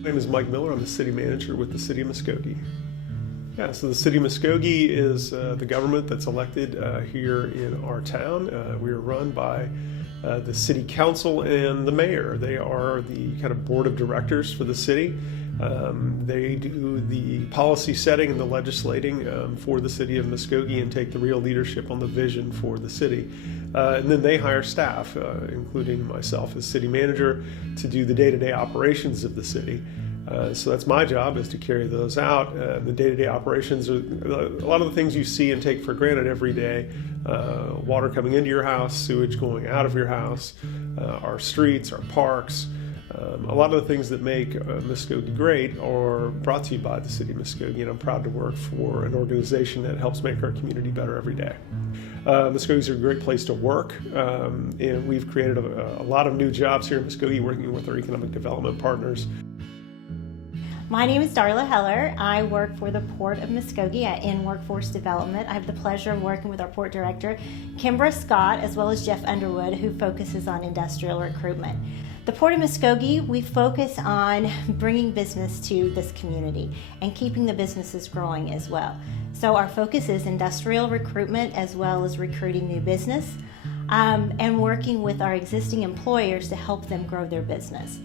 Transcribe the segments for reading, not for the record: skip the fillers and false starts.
My name is Mike Miller. I'm the city manager with the City of Muskogee. Yeah, so the City of Muskogee is the government that's elected here in our town. We are run by the city council and the mayor. They are the kind of board of directors for the city. They do the policy setting and the legislating for the City of Muskogee and take the real leadership on the vision for the city. And then they hire staff, including myself as city manager, to do the day-to-day operations of the city. So that's my job, is to carry those out. The day-to-day operations are a lot of the things you see and take for granted every day. Water coming into your house, sewage going out of your house, our streets, our parks. A lot of the things that make Muskogee great are brought to you by the City of Muskogee, and I'm proud to work for an organization that helps make our community better every day. Muskogee is a great place to work, and we've created a lot of new jobs here in Muskogee, working with our economic development partners. My name is Darla Heller. I work for the Port of Muskogee in workforce development. I have the pleasure of working with our port director, Kimbra Scott, as well as Jeff Underwood, who focuses on industrial recruitment. The Port of Muskogee, we focus on bringing business to this community and keeping the businesses growing as well. So our focus is industrial recruitment as well as recruiting new business and working with our existing employers to help them grow their business.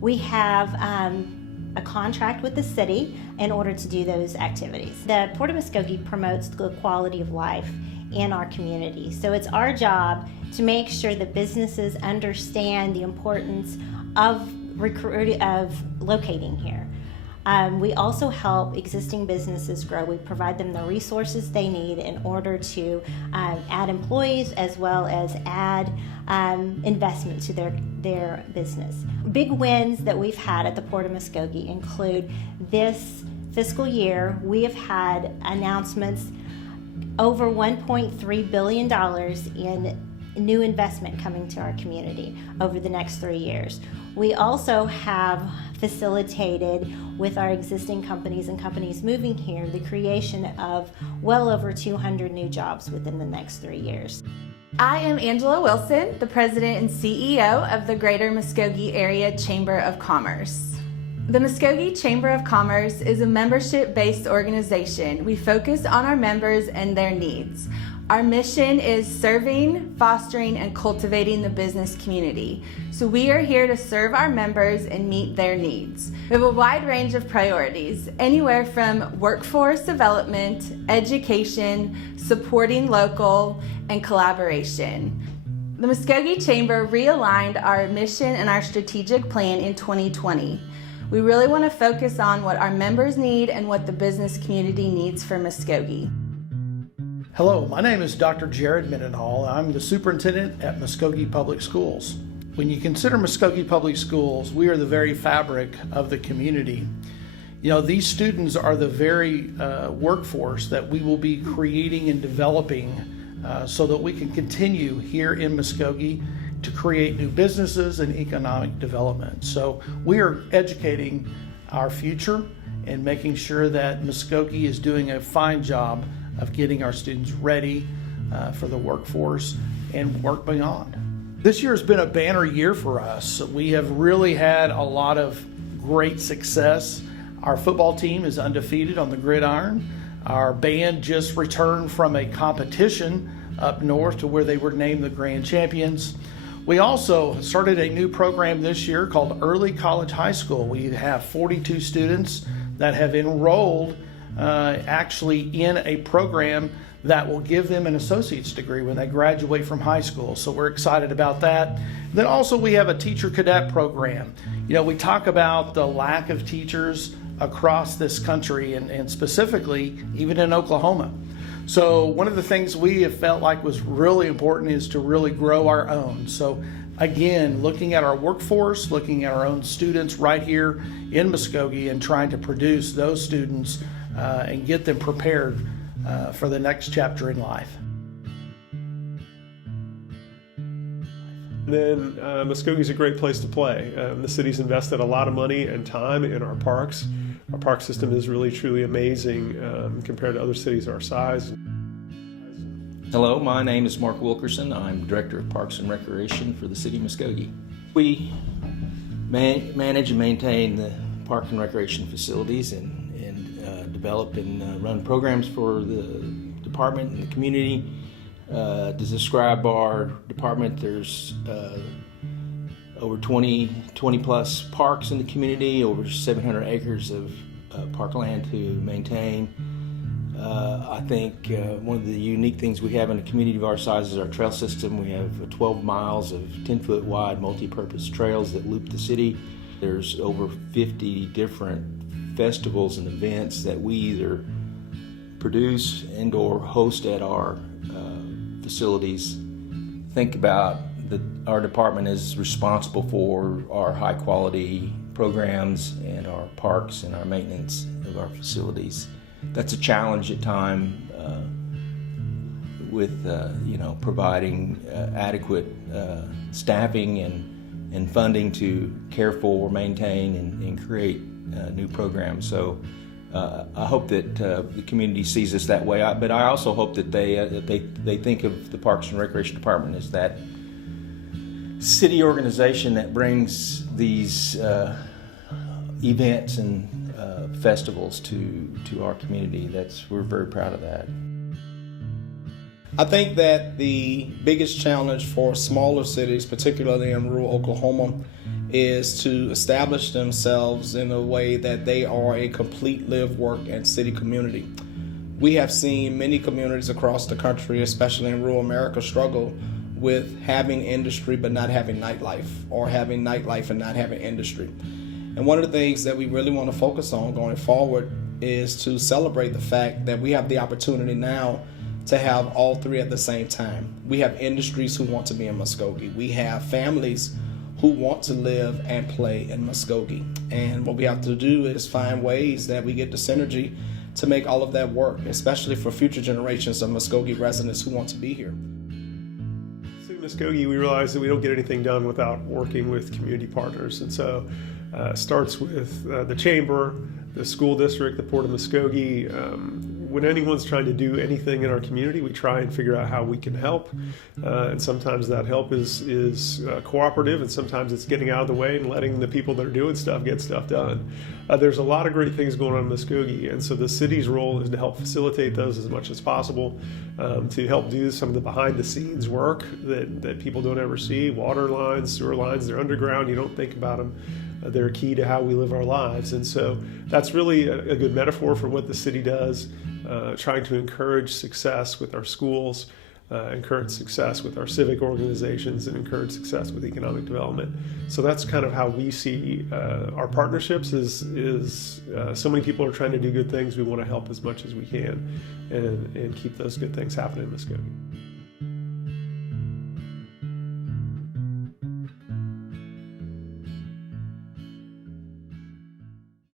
We have a contract with the city in order to do those activities. The Port of Muskogee promotes the quality of life in our community. So it's our job to make sure that businesses understand the importance of locating here. We also help existing businesses grow. We provide them the resources they need in order to add employees as well as add investment to their business. Big wins that we've had at the Port of Muskogee include this fiscal year. We have had announcements over $1.3 billion in new investment coming to our community over the next 3 years. We also have facilitated with our existing companies and companies moving here the creation of well over 200 new jobs within the next 3 years. I am Angela Wilson, the President and CEO of the Greater Muskogee Area Chamber of Commerce. The Muskogee Chamber of Commerce is a membership-based organization. We focus on our members and their needs. Our mission is serving, fostering, and cultivating the business community. So we are here to serve our members and meet their needs. We have a wide range of priorities, anywhere from workforce development, education, supporting local, and collaboration. The Muskogee Chamber realigned our mission and our strategic plan in 2020. We really want to focus on what our members need and what the business community needs for Muskogee. Hello, my name is Dr. Jared Mendenhall. I'm the superintendent at Muskogee Public Schools. When you consider Muskogee Public Schools, we are the very fabric of the community. You know, these students are the very workforce that we will be creating and developing so that we can continue here in Muskogee to create new businesses and economic development. So we are educating our future and making sure that Muskogee is doing a fine job of getting our students ready for the workforce and work beyond. This year has been a banner year for us. We have really had a lot of great success. Our football team is undefeated on the gridiron. Our band just returned from a competition up north to where they were named the grand champions. We also started a new program this year called Early College High School. We have 42 students that have enrolled actually in a program that will give them an associate's degree when they graduate from high school. So we're excited about that. Then also we have a teacher cadet program. You know, we talk about the lack of teachers across this country and specifically even in Oklahoma. So one of the things we have felt like was really important is to really grow our own. So again, looking at our workforce, looking at our own students right here in Muskogee and trying to produce those students and get them prepared for the next chapter in life. Then Muskogee is a great place to play. The city's invested a lot of money and time in our parks. Our park system is really truly amazing compared to other cities our size. Hello, my name is Mark Wilkerson. I'm Director of Parks and Recreation for the City of Muskogee. We manage and maintain the park and recreation facilities and develop and run programs for the department and the community. To describe our department, there's over 20 plus parks in the community, over 700 acres of parkland to maintain. I think one of the unique things we have in a community of our size is our trail system. We have 12 miles of 10-foot wide multi-purpose trails that loop the city. There's over 50 different festivals and events that we either produce and or host at our facilities. Think about that our department is responsible for our high quality programs and our parks and our maintenance of our facilities. That's a challenge at times with providing adequate staffing and funding to care for, maintain, and create new programs. So I hope that the community sees us that way. But I also hope that they think of the Parks and Recreation Department as that city organization that brings these events and festivals to our community. We're very proud of that. I think that the biggest challenge for smaller cities, particularly in rural Oklahoma, is to establish themselves in a way that they are a complete live, work, and city community. We have seen many communities across the country, especially in rural America, struggle with having industry but not having nightlife, or having nightlife and not having industry. And one of the things that we really want to focus on going forward is to celebrate the fact that we have the opportunity now to have all three at the same time. We have industries who want to be in Muskogee. We have families who want to live and play in Muskogee. And what we have to do is find ways that we get the synergy to make all of that work, especially for future generations of Muskogee residents who want to be here. City of Muskogee, we realize that we don't get anything done without working with community partners. And so it starts with the chamber, the school district, the Port of Muskogee. When anyone's trying to do anything in our community, we try and figure out how we can help. And sometimes that help is cooperative, and sometimes it's getting out of the way and letting the people that are doing stuff get stuff done. There's a lot of great things going on in Muskogee, and so the city's role is to help facilitate those as much as possible, to help do some of the behind-the-scenes work that people don't ever see. Water lines, sewer lines, they're underground, you don't think about them. They're key to how we live our lives. And so that's really a good metaphor for what the city does, trying to encourage success with our schools, encourage success with our civic organizations, and encourage success with economic development. So that's kind of how we see our partnerships is so many people are trying to do good things. We want to help as much as we can and keep those good things happening in Muskogee.